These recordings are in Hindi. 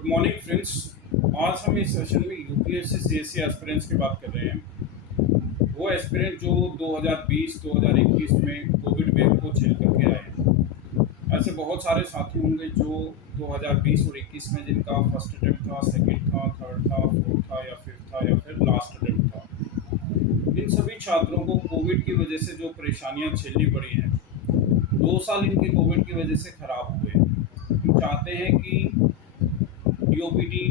Good morning friends. आज हम इस सेशन में यूपीएससी सीएससी एस्पिरेंट्स की बात कर रहे हैं। वो एस्पिरेंट जो 2020-2021 में कोविड वेव को झेल करके आए हैं। ऐसे बहुत सारे साथी होंगे जो 2020 और 21 में जिनका फर्स्ट अटेम्प्ट था, सेकंड था, थर्ड था, फोर्थ था या फिफ्थ था या फिर लास्ट अटेम्प्ट था। इन सभी छात्रों को कोविड की वजह से जो परेशानियां झेलनी पड़ी हैं, 2 साल इनके कोविड की वजह से खराब हुए। हम चाहते हैं कि यूपीटी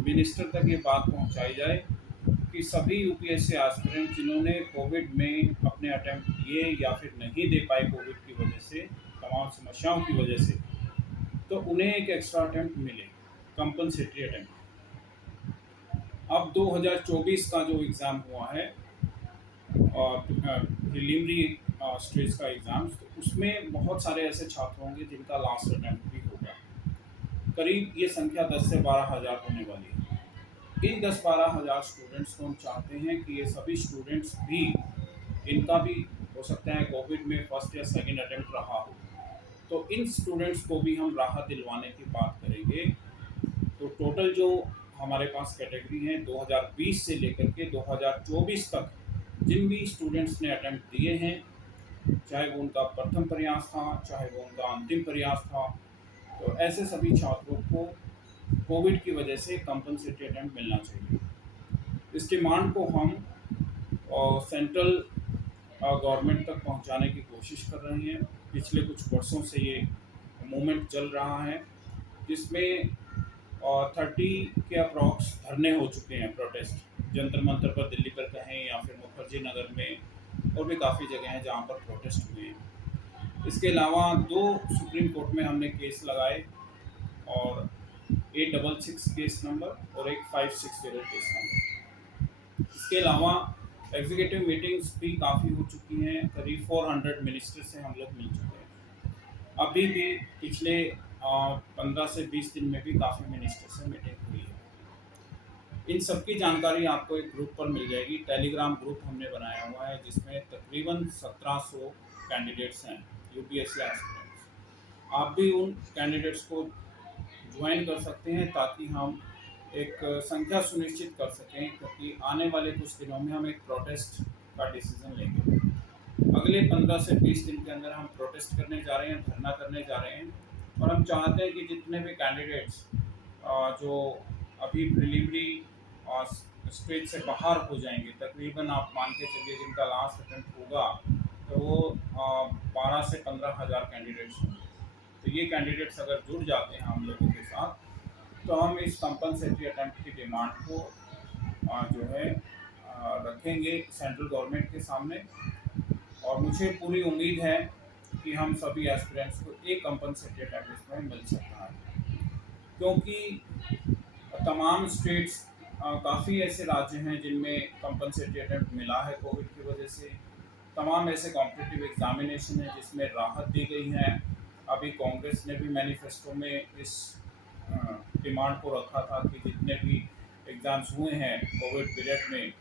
मिनिस्टर तक ये बात पहुंचाई जाए कि सभी यूपीएससी एस्पिरेंट जिन्होंने कोविड में अपने अटेम्प्ट दिए या फिर नहीं दे पाए कोविड की वजह से, तमाम समस्याओं की वजह से, तो उन्हें एक एक्स्ट्रा अटेम्प्ट मिले, कंपनसेटरी अटेम्प्ट। अब 2024 का जो एग्ज़ाम हुआ है और प्रिलिमिनरी स्टेज का एग्ज़ाम, तो उसमें बहुत सारे ऐसे छात्र होंगे जिनका लास्ट अटेम्प्ट भी होगा। करीब ये संख्या 10 से 12 हज़ार होने वाली है। इन 10-12 हज़ार स्टूडेंट्स को हम चाहते हैं कि ये सभी स्टूडेंट्स भी, इनका भी हो सकता है कोविड में फर्स्ट या सेकंड अटेम्प्ट रहा हो, तो इन स्टूडेंट्स को भी हम राहत दिलवाने की बात करेंगे। तो टोटल जो हमारे पास कैटेगरी है 2020 से लेकर के 2024 तक जिन भी स्टूडेंट्स ने अटेम्प्ट दिए हैं, चाहे वो उनका प्रथम प्रयास था, चाहे वो उनका अंतिम प्रयास था, तो ऐसे सभी छात्रों को कोविड की वजह से कंपनसेटरी अटेम्प्ट मिलना चाहिए। इस डिमांड को हम सेंट्रल गवर्नमेंट तक पहुंचाने की कोशिश कर रहे हैं। पिछले कुछ वर्षों से ये मूवमेंट चल रहा है, जिसमें 30 के अप्रॉक्स धरने हो चुके हैं, प्रोटेस्ट जंतर मंतर पर दिल्ली पर कहें या फिर मुखर्जी नगर में, और भी काफ़ी जगह हैं जहाँ पर प्रोटेस्ट हुए हैं। इसके अलावा 2 सुप्रीम कोर्ट में हमने केस लगाए, और 866 केस नंबर और एक 560 केस नंबर। इसके अलावा एग्जीक्यूटिव मीटिंग्स भी काफ़ी हो चुकी हैं, करीब 400 मिनिस्टर से हम लोग मिल चुके हैं। अभी भी पिछले 15 से 20 दिन में भी काफ़ी मिनिस्टर से मीटिंग हुई है। इन सब की जानकारी आपको एक ग्रुप पर मिल जाएगी। टेलीग्राम ग्रुप हमने बनाया हुआ है जिसमें तकरीबन 1700 कैंडिडेट्स हैं, यूपीएससी एस्पिरेंट्स। आप भी उन कैंडिडेट्स को ज्वाइन कर सकते हैं ताकि हम एक संख्या सुनिश्चित कर सकें, क्योंकि आने वाले कुछ दिनों में हम एक प्रोटेस्ट का डिसीजन लेंगे। अगले 15 से 20 दिन के अंदर हम प्रोटेस्ट करने जा रहे हैं, धरना करने जा रहे हैं, और हम चाहते हैं कि जितने भी कैंडिडेट्स जो अभी प्रिलिमिनरी स्टेज से बाहर हो जाएंगे, तकरीबन आप मान के चलिए जिनका लास्ट अटेम्प्ट होगा, तो वो 12 से 15 हज़ार कैंडिडेट्स होंगे। तो ये कैंडिडेट्स अगर जुड़ जाते हैं हम लोगों के साथ, तो हम इस कंपनसेटरी अटेम्प्ट की डिमांड को जो है रखेंगे सेंट्रल गवर्नमेंट के सामने। और मुझे पूरी उम्मीद है कि हम सभी एस्पिरेंट्स को एक कंपनसेटरी अटेम्प्ट में मिल सकता है, क्योंकि तमाम स्टेट्स, काफ़ी ऐसे राज्य हैं जिनमें कंपनसेटरी अटेम्प्ट मिला है कोविड की वजह से। तमाम ऐसे कॉम्पिटिटिव एग्जामिनेशन है जिसमें राहत दी गई है। अभी कांग्रेस ने भी मैनिफेस्टो में इस डिमांड को रखा था कि जितने भी एग्ज़ाम्स हुए हैं कोविड पीरियड में,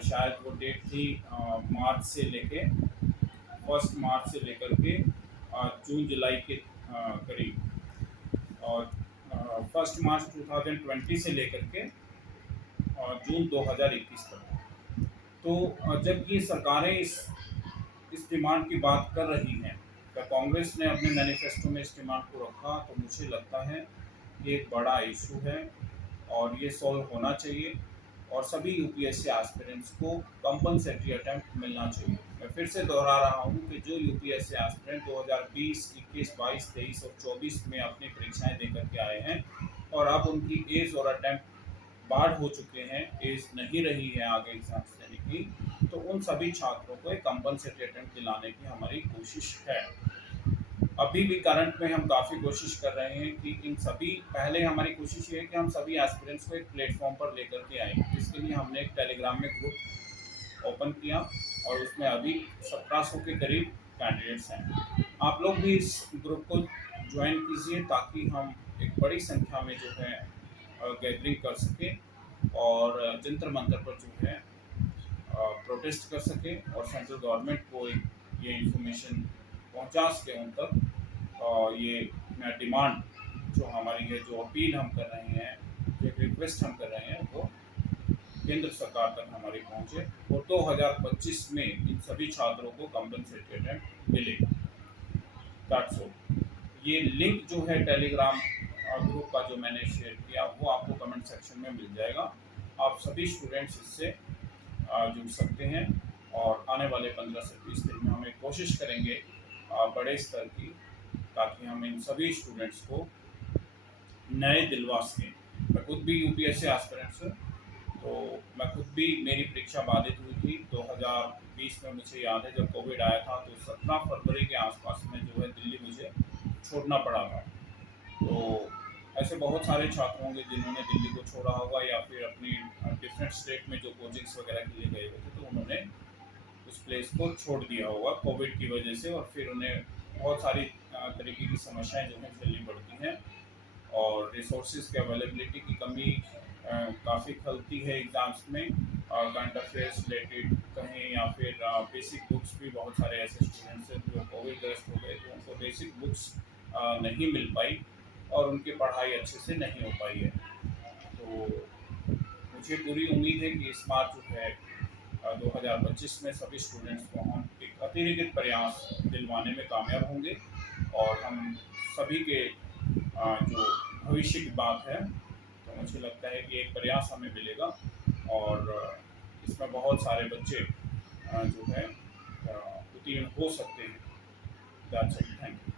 शायद वो डेट थी मार्च से लेके 1 मार्च से लेकर के जून जुलाई के करीब, और 1 मार्च 2020 से लेकर के जून 2021 तक। तो जब ये सरकारें इस डिमांड की बात कर रही हैं, तो कांग्रेस ने अपने मैनिफेस्टो में इस डिमांड को रखा, तो मुझे लगता है कि एक बड़ा इशू है और ये सॉल्व होना चाहिए, और सभी यूपीएससी एस्पिरेंट्स को कंपनसेटरी अटेम्प्ट मिलना चाहिए। मैं फिर से दोहरा रहा हूँ कि जो यूपीएससी एस्पिरेंट 2020, 21, 22, 23 और 24 में अपनी परीक्षाएं दे करके आए हैं, और अब उनकी एज और अटेम्प्ट बाढ़ हो चुके हैं, एज नहीं रही है आगे एग्जाम्स देने की, तो उन सभी छात्रों को एक कंपनसेटरी अटेम्प्ट दिलाने की हमारी कोशिश है। अभी भी करंट में हम काफ़ी कोशिश कर रहे हैं कि इन सभी, पहले हमारी कोशिश ये है कि हम सभी एस्पिरेंट्स को एक प्लेटफॉर्म पर लेकर के आएँ, जिसके लिए हमने एक टेलीग्राम में ग्रुप ओपन किया, और उसमें अभी 1700 के करीब कैंडिडेट्स हैं। आप लोग भी इस ग्रुप को ज्वाइन कीजिए ताकि हम एक बड़ी संख्या में जो है गैदरिंग कर सकें, और जंतर मंतर पर जो है प्रोटेस्ट कर सकें, और सेंट्रल गवर्नमेंट को ये इंफॉर्मेशन पहुंचा सकें उन तक, ये डिमांड जो हमारी है जो अपील हम कर रहे हैं, जो एक रिक्वेस्ट हम कर रहे हैं, वो केंद्र सरकार तक हमारी पहुँचे और 2025 में इन सभी छात्रों को कंपनसेटेड रेंट मिले। That's all. ये लिंक जो है टेलीग्राम ग्रुप का जो मैंने शेयर किया, वो आपको कमेंट सेक्शन में मिल जाएगा। आप सभी स्टूडेंट्स इससे जुड़ सकते हैं और आने वाले 15 से 20 दिन में हम एक कोशिश करेंगे बड़े स्तर की, ताकि हम इन सभी स्टूडेंट्स को नए दिलवा सकें। मैं खुद भी यूपीएससी एस्पिरेंट्स हूँ, तो मैं खुद भी, मेरी परीक्षा बाधित हुई थी 2020 में। मुझे याद है जब कोविड आया था, तो 17 फरवरी के आसपास में जो है दिल्ली मुझे छोड़ना पड़ा था। तो ऐसे बहुत सारे छात्र होंगे जिन्होंने दिल्ली को छोड़ा होगा, या फिर अपनी डिफरेंट स्टेट में जो कोचिंग्स वगैरह के लिए गए हुए थे, तो उन्होंने उस प्लेस को छोड़ दिया होगा कोविड की वजह से, और फिर उन्हें बहुत सारी तरीके की समस्याएं जो है झेलनी पड़ती हैं, और रिसोर्सेज के अवेलेबिलिटी की कमी काफ़ी खलती है एग्ज़ाम्स में। करंट अफेयर्स रिलेटेड कहें, या फिर बेसिक बुक्स भी, बहुत सारे ऐसे स्टूडेंट्स हैं जो कोविड ग्रस्त हो गए, तो उनको बेसिक बुक्स नहीं मिल पाई और उनकी पढ़ाई अच्छे से नहीं हो पाई है। तो मुझे पूरी उम्मीद है कि इस बार जो है 2025 में सभी स्टूडेंट्स को हम एक अतिरिक्त प्रयास दिलवाने में कामयाब होंगे, और हम सभी के जो भविष्य की बात है, तो मुझे लगता है कि एक प्रयास हमें मिलेगा, और इसमें बहुत सारे बच्चे जो है उत्तीर्ण हो सकते हैं। That's it. Thank you.